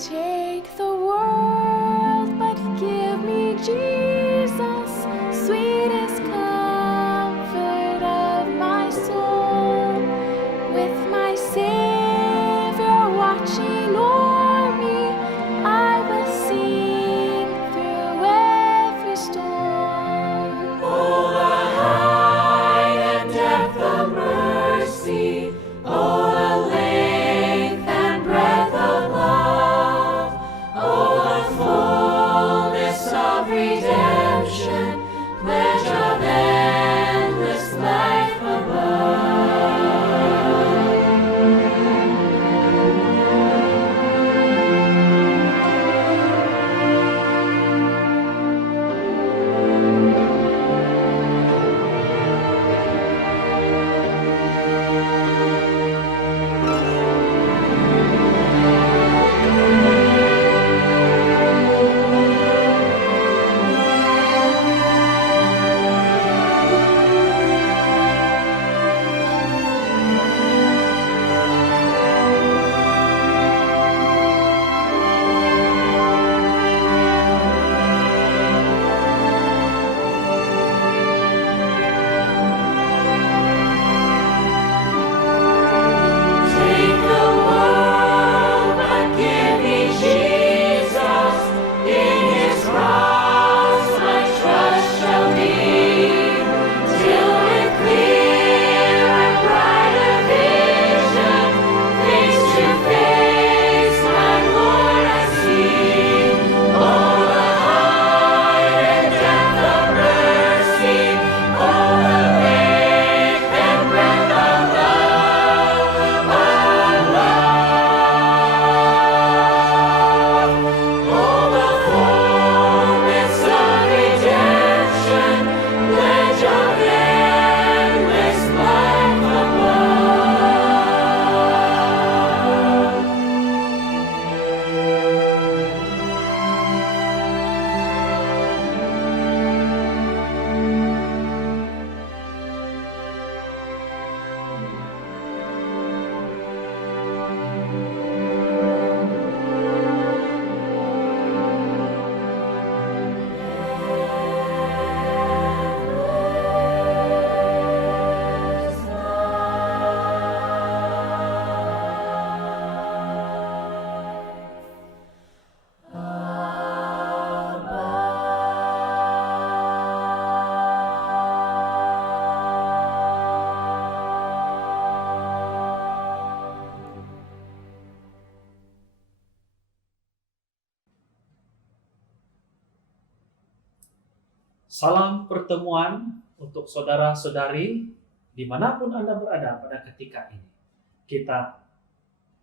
Take the world, but give me Jesus, sweetest comfort of my soul. With my Savior watching o'er me, I will sing through every storm. Oh, the height and depth of mercy, oh, the length and breadth of love, oh, the fullness of redemption, pledge of endless life above. Take the world, but give me Jesus. In His cross my trust shall be, till with clear and brighter vision, face to face my Lord I see. Oh, the height and depth of mercy, oh, the length and breadth of love, oh, the fullness of redemption, pledge of endless life above. Salam pertemuan untuk saudara-saudari dimanapun Anda berada pada ketika ini. Kita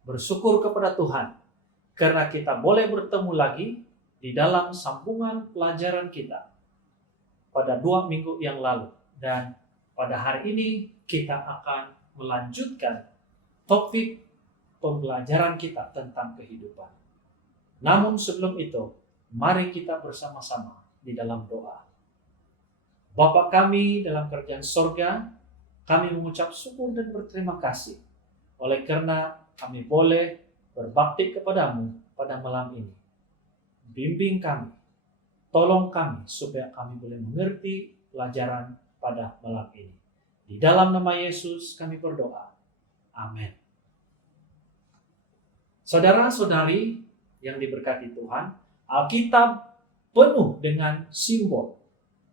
bersyukur kepada Tuhan karena kita boleh bertemu lagi di dalam sambungan pelajaran kita pada 2 minggu yang lalu. Dan pada hari ini kita akan melanjutkan topik pembelajaran kita tentang kehidupan. Namun sebelum itu, mari kita bersama-sama di dalam doa. Bapa kami dalam kerajaan sorga, kami mengucap syukur dan berterima kasih oleh karena kami boleh berbakti kepadamu pada malam ini. Bimbing kami, tolong kami supaya kami boleh mengerti pelajaran pada malam ini. Di dalam nama Yesus kami berdoa. Amin. Saudara-saudari yang diberkati Tuhan, Alkitab penuh dengan simbol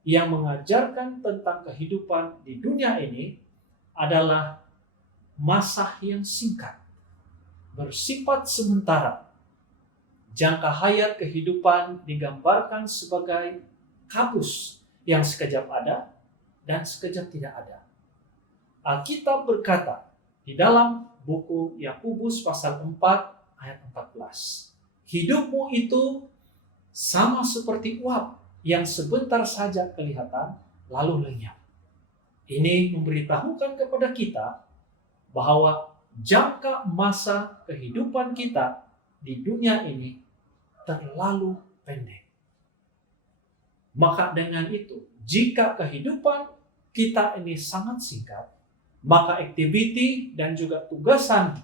yang mengajarkan tentang kehidupan di dunia ini adalah masa yang singkat, bersifat sementara. Jangka hayat kehidupan digambarkan sebagai kabus yang sekejap ada dan sekejap tidak ada. Alkitab berkata di dalam buku Yakobus pasal 4 ayat 14, hidupmu itu sama seperti uap yang sebentar saja kelihatan lalu lenyap. Ini memberitahukan kepada kita bahwa jangka masa kehidupan kita di dunia ini terlalu pendek. Maka dengan itu, jika kehidupan kita ini sangat singkat, maka activity dan juga tugasan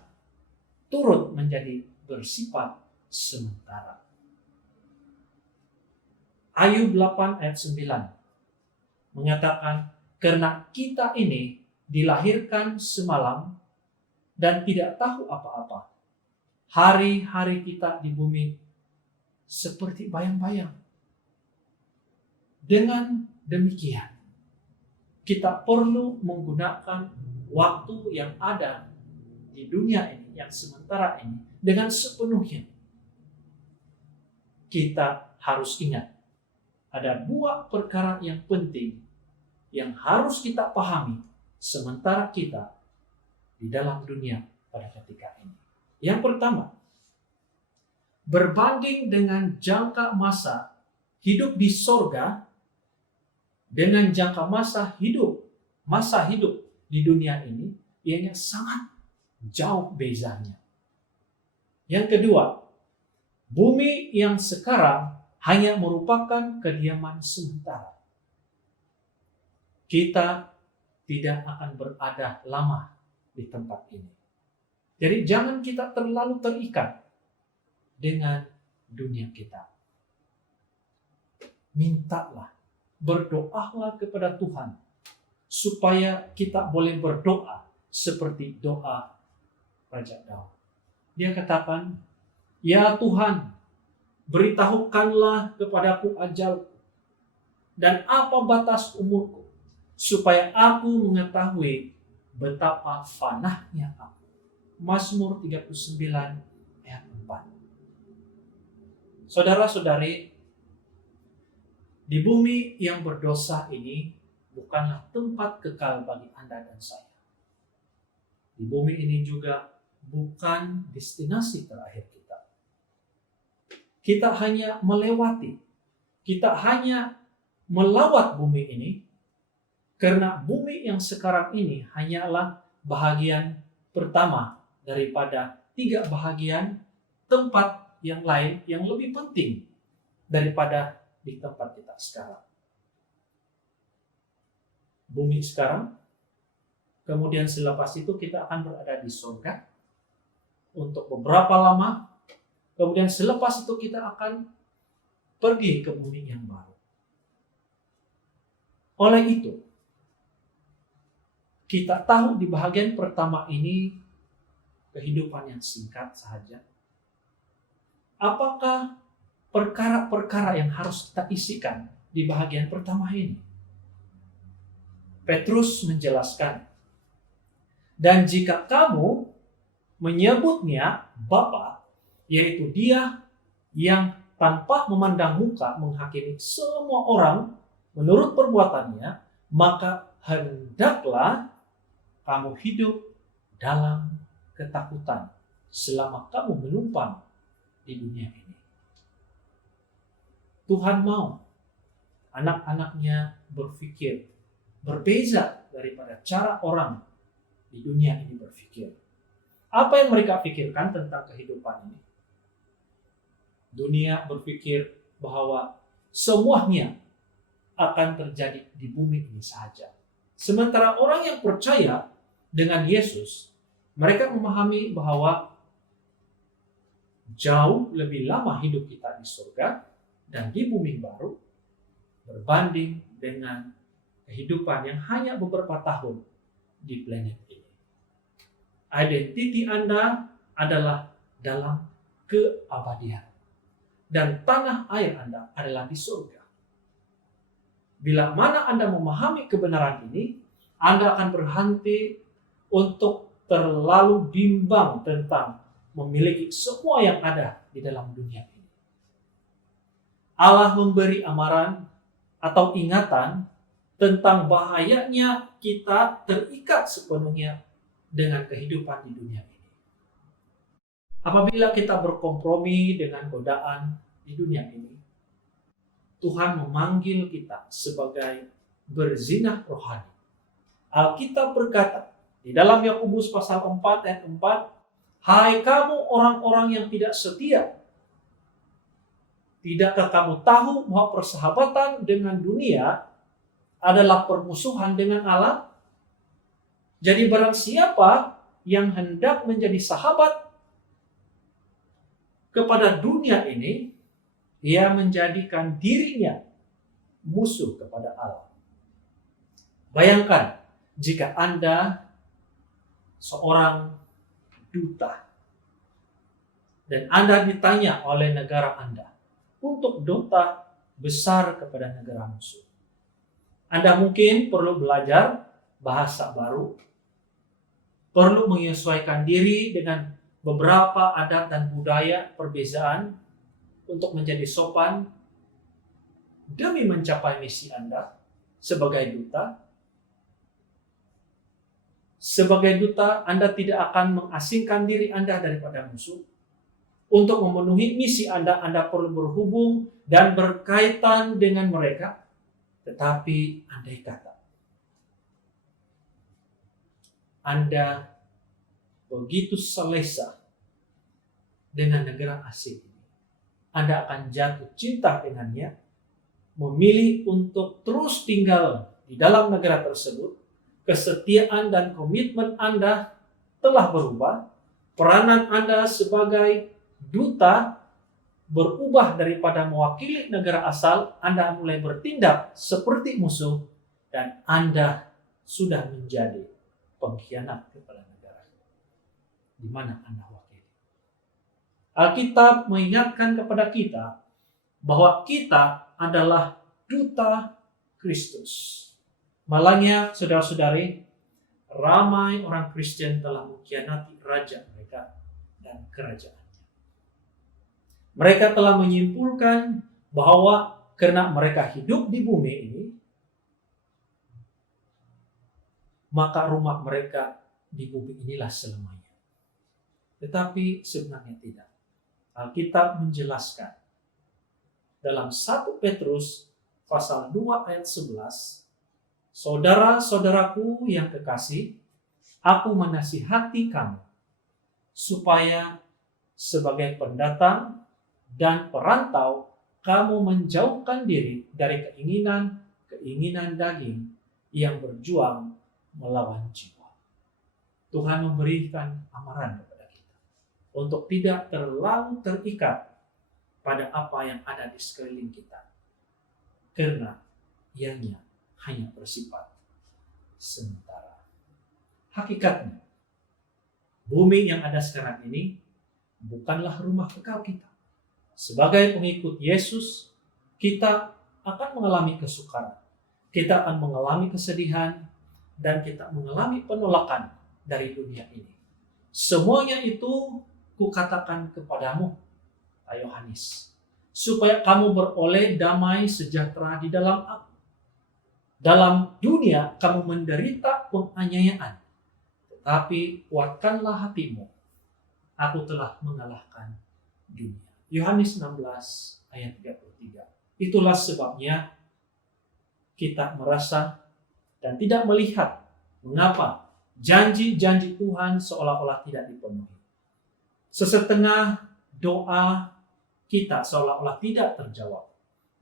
turut menjadi bersifat sementara. Ayub 8 ayat 9 mengatakan, karena kita ini dilahirkan semalam dan tidak tahu apa-apa. Hari-hari kita di bumi seperti bayang-bayang. Dengan demikian, kita perlu menggunakan waktu yang ada di dunia ini, yang sementara ini, dengan sepenuhnya. Kita harus ingat, ada dua perkara yang penting yang harus kita pahami sementara kita di dalam dunia pada ketika ini. Yang pertama, berbanding dengan jangka masa hidup di sorga dengan jangka masa hidup di dunia ini, ianya sangat jauh bezanya. Yang kedua, bumi yang sekarang hanya merupakan kediaman sementara. Kita tidak akan berada lama di tempat ini. Jadi jangan kita terlalu terikat dengan dunia kita. Mintalah, berdoalah kepada Tuhan supaya kita boleh berdoa seperti doa Raja Daud. Dia katakan, ya Tuhan, beritahukanlah kepadaku ajalku dan apa batas umurku, supaya aku mengetahui betapa fanahnya aku. Mazmur 39 ayat 4. Saudara-saudari, di bumi yang berdosa ini bukanlah tempat kekal bagi Anda dan saya. Di bumi ini juga bukan destinasi terakhir kita. Kita hanya melewati, kita hanya melawat bumi ini, karena bumi yang sekarang ini hanyalah bahagian pertama daripada 3 bahagian tempat yang lain yang lebih penting daripada di tempat kita sekarang. Bumi sekarang, kemudian selepas itu kita akan berada di surga untuk beberapa lama, kemudian selepas itu kita akan pergi ke bumi yang baru. Oleh itu, kita tahu di bahagian pertama ini kehidupan yang singkat saja. Apakah perkara-perkara yang harus kita isikan di bahagian pertama ini? Petrus menjelaskan, dan jika kamu menyebutnya Bapa, yaitu Dia yang tanpa memandang muka menghakimi semua orang menurut perbuatannya, maka hendaklah kamu hidup dalam ketakutan selama kamu menumpang di dunia ini. Tuhan mau anak-anaknya berpikir berbeza daripada cara orang di dunia ini berpikir. Apa yang mereka pikirkan tentang kehidupan ini? Dunia berpikir bahwa semuanya akan terjadi di bumi ini saja. Sementara orang yang percaya dengan Yesus, mereka memahami bahwa jauh lebih lama hidup kita di surga dan di bumi baru berbanding dengan kehidupan yang hanya beberapa tahun di planet ini. Identiti Anda adalah dalam keabadian. Dan tanah air Anda adalah di surga. Bila mana Anda memahami kebenaran ini, Anda akan berhenti untuk terlalu bimbang tentang memiliki semua yang ada di dalam dunia ini. Allah memberi amaran atau ingatan tentang bahayanya kita terikat sepenuhnya dengan kehidupan di dunia ini. Apabila kita berkompromi dengan godaan di dunia ini, Tuhan memanggil kita sebagai berzinah rohani. Alkitab berkata di dalam Yakobus pasal 4 ayat 4, hai kamu orang-orang yang tidak setia, tidakkah kamu tahu bahwa persahabatan dengan dunia adalah permusuhan dengan Allah? Jadi barang siapa yang hendak menjadi sahabat kepada dunia ini, ia menjadikan dirinya musuh kepada Allah. Bayangkan jika Anda seorang duta dan Anda ditanya oleh negara Anda untuk duta besar kepada negara musuh. Anda mungkin perlu belajar bahasa baru, perlu menyesuaikan diri dengan beberapa adat dan budaya perbezaan untuk menjadi sopan demi mencapai misi Anda sebagai duta. Sebagai duta, Anda tidak akan mengasingkan diri Anda daripada musuh. Untuk memenuhi misi Anda perlu berhubung dan berkaitan dengan mereka. Tetapi andai kata Anda begitu selesa dengan negara asing ini, Anda akan jatuh cinta dengannya, memilih untuk terus tinggal di dalam negara tersebut. Kesetiaan dan komitmen Anda telah berubah. Peranan Anda sebagai duta berubah daripada mewakili negara asal. Anda mulai bertindak seperti musuh dan Anda sudah menjadi pengkhianat kepada negara di mana Anda wakili. Alkitab mengingatkan kepada kita bahwa kita adalah duta Kristus. Malangnya, saudara-saudari, ramai orang Kristen telah mengkhianati raja mereka dan kerajaannya. Mereka telah menyimpulkan bahwa karena mereka hidup di bumi ini, maka rumah mereka di bumi inilah selamanya. Tetapi sebenarnya tidak. Alkitab menjelaskan dalam 1 Petrus pasal 2 ayat 11, saudara-saudaraku yang kekasih, aku menasihati kamu supaya sebagai pendatang dan perantau kamu menjauhkan diri dari keinginan daging yang berjuang melawan jiwa. Tuhan memberikan amaran kepada kita untuk tidak terlalu terikat pada apa yang ada di sekeliling kita, karena ianya hanya bersifat sementara. Hakikatnya, bumi yang ada sekarang ini bukanlah rumah kekal kita. Sebagai pengikut Yesus, kita akan mengalami kesukaran, kita akan mengalami kesedihan, dan kita mengalami penolakan dari dunia ini. Semuanya itu kukatakan kepadamu, Yohanes, supaya kamu beroleh damai sejahtera di dalam aku. Dalam dunia kamu menderita penganiayaan, tetapi kuatkanlah hatimu. Aku telah mengalahkan dunia. Yohanes 16 ayat 33. Itulah sebabnya kita merasa dan tidak melihat mengapa janji-janji Tuhan seolah-olah tidak dipenuhi. Sesetengah doa kita seolah-olah tidak terjawab.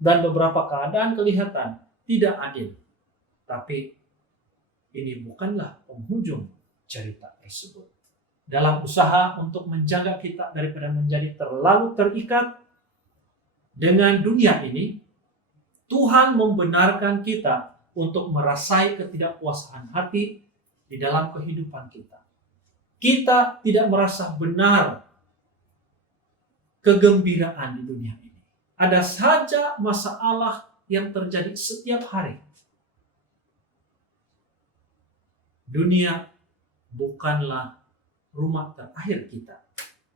Dan beberapa keadaan kelihatan tidak adil. Tapi ini bukanlah penghujung cerita tersebut. Dalam usaha untuk menjaga kita daripada menjadi terlalu terikat dengan dunia ini, Tuhan membenarkan kita untuk merasai ketidakpuasan hati di dalam kehidupan kita. Kita tidak merasa benar kegembiraan di dunia ini. Ada saja masalah yang terjadi setiap hari. Dunia bukanlah rumah terakhir kita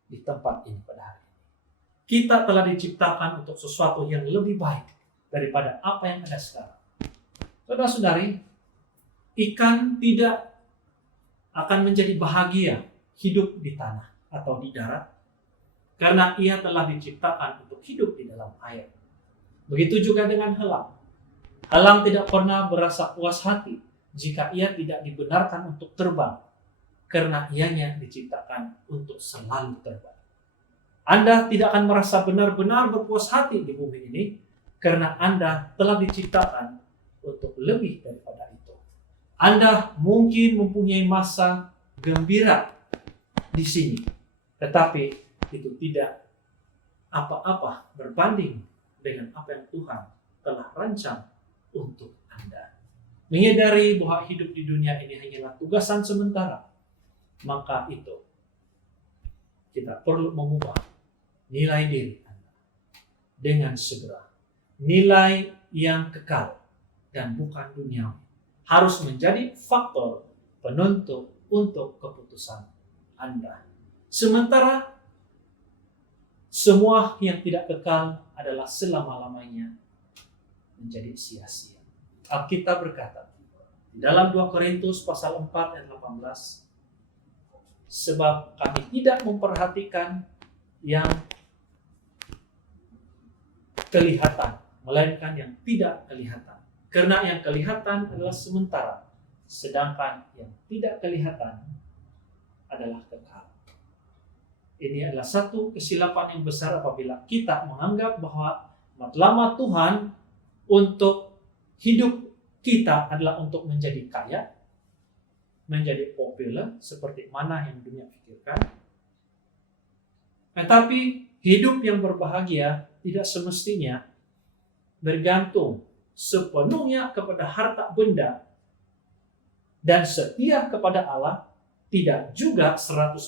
di tempat ini pada hari ini. Kita telah diciptakan untuk sesuatu yang lebih baik daripada apa yang ada sekarang. Saudara-saudari, ikan tidak akan menjadi bahagia hidup di tanah atau di darat karena ia telah diciptakan untuk hidup di dalam air. Begitu juga dengan helang. Helang tidak pernah berasa puas hati jika ia tidak dibenarkan untuk terbang, karena ianya diciptakan untuk selalu terbang. Anda tidak akan merasa benar-benar berpuas hati di bumi ini, karena Anda telah diciptakan untuk lebih daripada itu. Anda mungkin mempunyai masa gembira di sini, tetapi itu tidak apa-apa berbanding dengan apa yang Tuhan telah rancang untuk Anda. Menyadari bahwa hidup di dunia ini hanyalah tugasan sementara, maka itu kita perlu mengubah nilai diri Anda dengan segera. Nilai yang kekal dan bukan duniawi harus menjadi faktor penentu untuk keputusan Anda. Sementara semua yang tidak kekal adalah selama-lamanya menjadi sia-sia. Alkitab berkata di dalam 2 Korintus pasal 4 ayat 18, sebab kami tidak memperhatikan yang kelihatan, melainkan yang tidak kelihatan. Karena yang kelihatan adalah sementara, sedangkan yang tidak kelihatan adalah kekal. Ini adalah satu kesilapan yang besar apabila kita menganggap bahwa matlamat Tuhan untuk hidup kita adalah untuk menjadi kaya, menjadi populer, seperti mana yang dunia pikirkan. Tetapi hidup yang berbahagia tidak semestinya bergantung sepenuhnya kepada harta benda dan setia kepada Allah, tidak juga 100%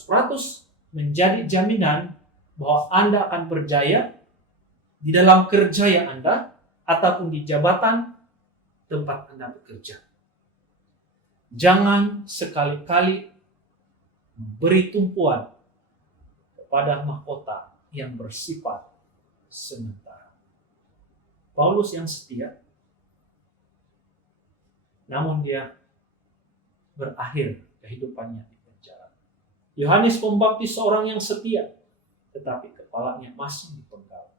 menjadi jaminan bahwa Anda akan berjaya di dalam kerjaya Anda ataupun di jabatan tempat Anda bekerja. Jangan sekali-kali beri tumpuan kepada mahkota yang bersifat sementara. Paulus yang setia, namun dia berakhir kehidupannya di penjara. Yohanes Pembaptis seorang yang setia, tetapi kepalanya masih dipenggal.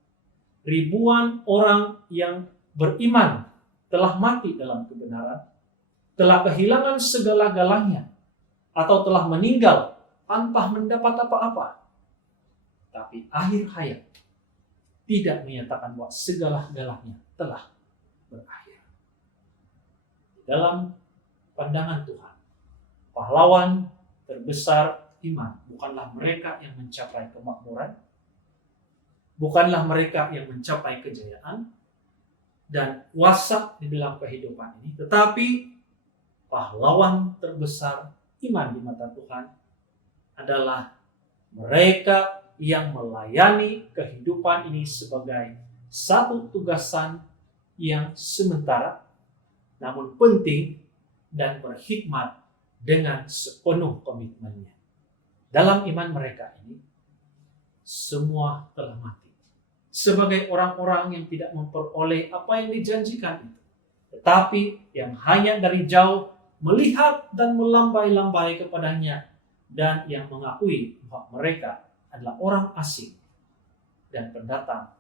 Ribuan orang yang beriman telah mati dalam kebenaran, telah kehilangan segala-galanya, atau telah meninggal tanpa mendapat apa-apa. Tapi akhir hayat tidak menyatakan bahwa segala-galanya telah berakhir. Dalam pandangan Tuhan, pahlawan terbesar iman bukanlah mereka yang mencapai kemakmuran, bukanlah mereka yang mencapai kejayaan dan kuasa di dalam kehidupan ini, tetapi pahlawan terbesar iman di mata Tuhan adalah mereka yang melayani kehidupan ini sebagai satu tugasan yang sementara, namun penting dan berhikmat dengan sepenuh komitmennya. Dalam iman mereka ini, semua telah mati sebagai orang-orang yang tidak memperoleh apa yang dijanjikan itu, tetapi yang hanya dari jauh melihat dan melambai-lambai kepadanya, dan yang mengakui bahwa mereka adalah orang asing dan pendatang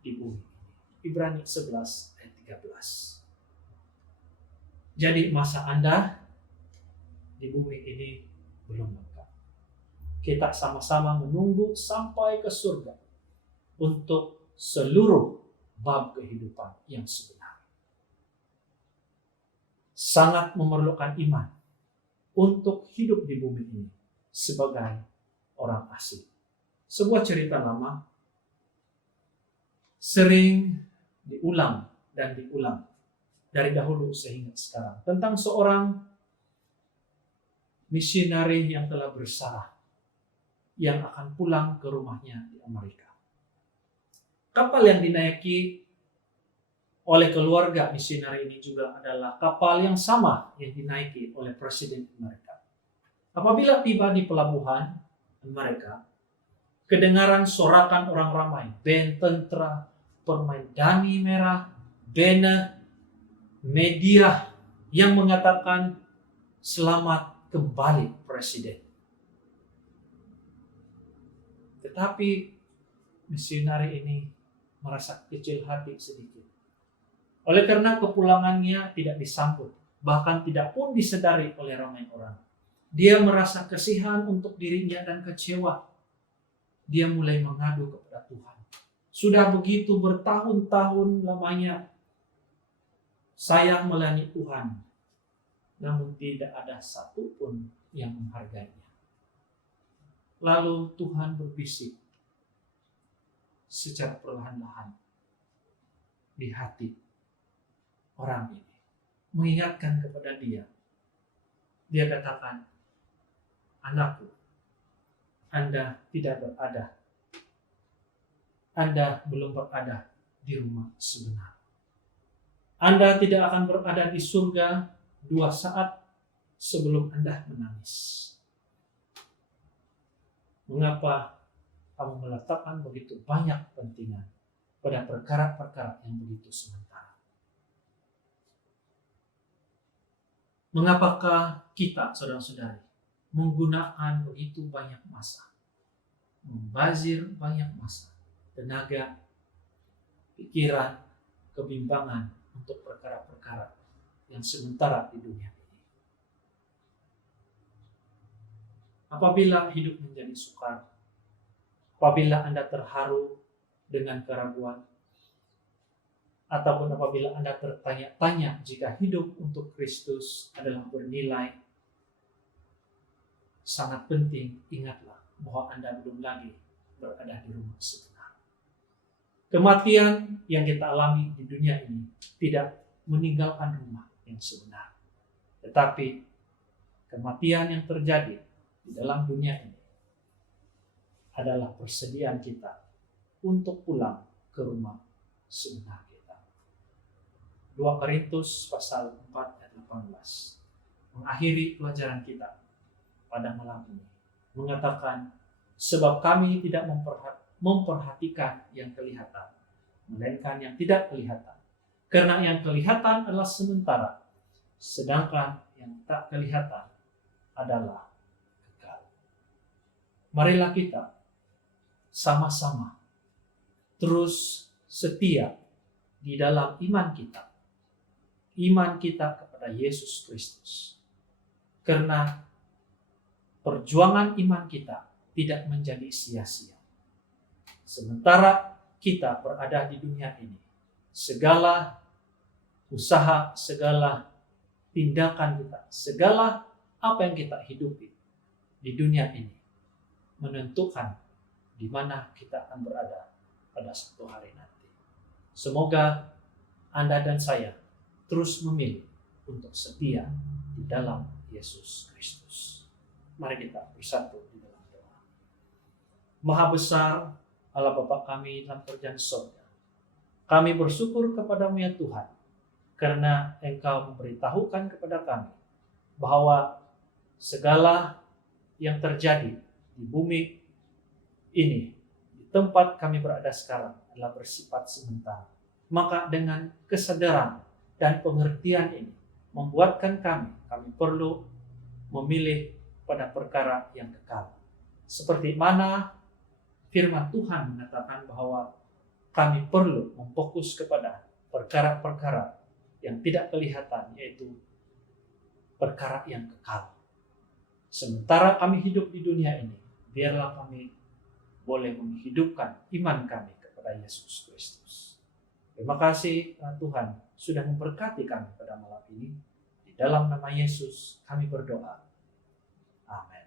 di bumi. Ibrani 11 ayat 13. Jadi masa Anda di bumi ini belum lengkap. Kita sama-sama menunggu sampai ke surga untuk seluruh bab kehidupan yang sebenar. Sangat memerlukan iman untuk hidup di bumi ini sebagai orang asing. Sebuah cerita lama sering diulang dan diulang dari dahulu sehingga sekarang tentang seorang misionari yang telah bersalah yang akan pulang ke rumahnya di Amerika. Kapal yang dinaiki oleh keluarga misionari ini juga adalah kapal yang sama yang dinaiki oleh Presiden Amerika. Apabila tiba di pelabuhan Amerika, kedengaran sorakan orang ramai, band tentara, permain dani merah, band media yang mengatakan selamat kembali Presiden. Tetapi misionari ini merasa kecil hati sedikit. Oleh karena kepulangannya tidak disambut, bahkan tidak pun disedari oleh ramai orang. Dia merasa kasihan untuk dirinya dan kecewa. Dia mulai mengadu kepada Tuhan. Sudah begitu bertahun-tahun lamanya saya melayani Tuhan, namun tidak ada satupun yang menghargainya. Lalu Tuhan berbisik, secara perlahan-lahan di hati orang ini. Mengingatkan kepada dia. Dia katakan, anakku, Anda tidak berada. Anda belum berada di rumah sebenar. Anda tidak akan berada di surga 2 saat sebelum Anda menangis. Mengapa kamu meletakkan begitu banyak kepentingan pada perkara-perkara yang begitu sementara? Mengapakah kita, saudara-saudari, menggunakan begitu banyak masa, membazir banyak masa, tenaga, pikiran, kebimbangan untuk perkara-perkara yang sementara di dunia ini? Apabila hidup menjadi sukar, apabila Anda terharu dengan keraguan, ataupun apabila Anda tertanya-tanya jika hidup untuk Kristus adalah bernilai, sangat penting ingatlah bahwa Anda belum lagi berada di rumah sebenar. Kematian yang kita alami di dunia ini tidak meninggalkan rumah yang sebenar. Tetapi kematian yang terjadi di dalam dunia ini adalah persediaan kita untuk pulang ke rumah sebenar kita. 2 Korintus pasal 4 ayat 18 mengakhiri pelajaran kita pada malam ini, mengatakan, sebab kami tidak memperhatikan yang kelihatan, melainkan yang tidak kelihatan. Karena yang kelihatan adalah sementara, sedangkan yang tak kelihatan adalah kekal. Marilah kita sama-sama terus setia di dalam iman kita kepada Yesus Kristus. Karena perjuangan iman kita tidak menjadi sia-sia. Sementara kita berada di dunia ini, segala usaha, segala tindakan kita, segala apa yang kita hidupi di dunia ini menentukan di mana kita akan berada pada suatu hari nanti. Semoga Anda dan saya terus memilih untuk setia di dalam Yesus Kristus. Mari kita bersatu di dalam doa. Maha besar Allah Bapa kami dalam kerajaan surga, kami bersyukur kepadamu ya Tuhan, karena Engkau memberitahukan kepada kami bahwa segala yang terjadi di bumi ini, di tempat kami berada sekarang, adalah bersifat sementara. Maka dengan kesadaran dan pengertian ini membuatkan kami perlu memilih pada perkara yang kekal. Seperti mana firman Tuhan mengatakan bahwa kami perlu memfokus kepada perkara-perkara yang tidak kelihatan, yaitu perkara yang kekal. Sementara kami hidup di dunia ini, biarlah kami boleh menghidupkan iman kami kepada Yesus Kristus. Terima kasih Tuhan sudah memberkati kami pada malam ini. Di dalam nama Yesus kami berdoa. Amin.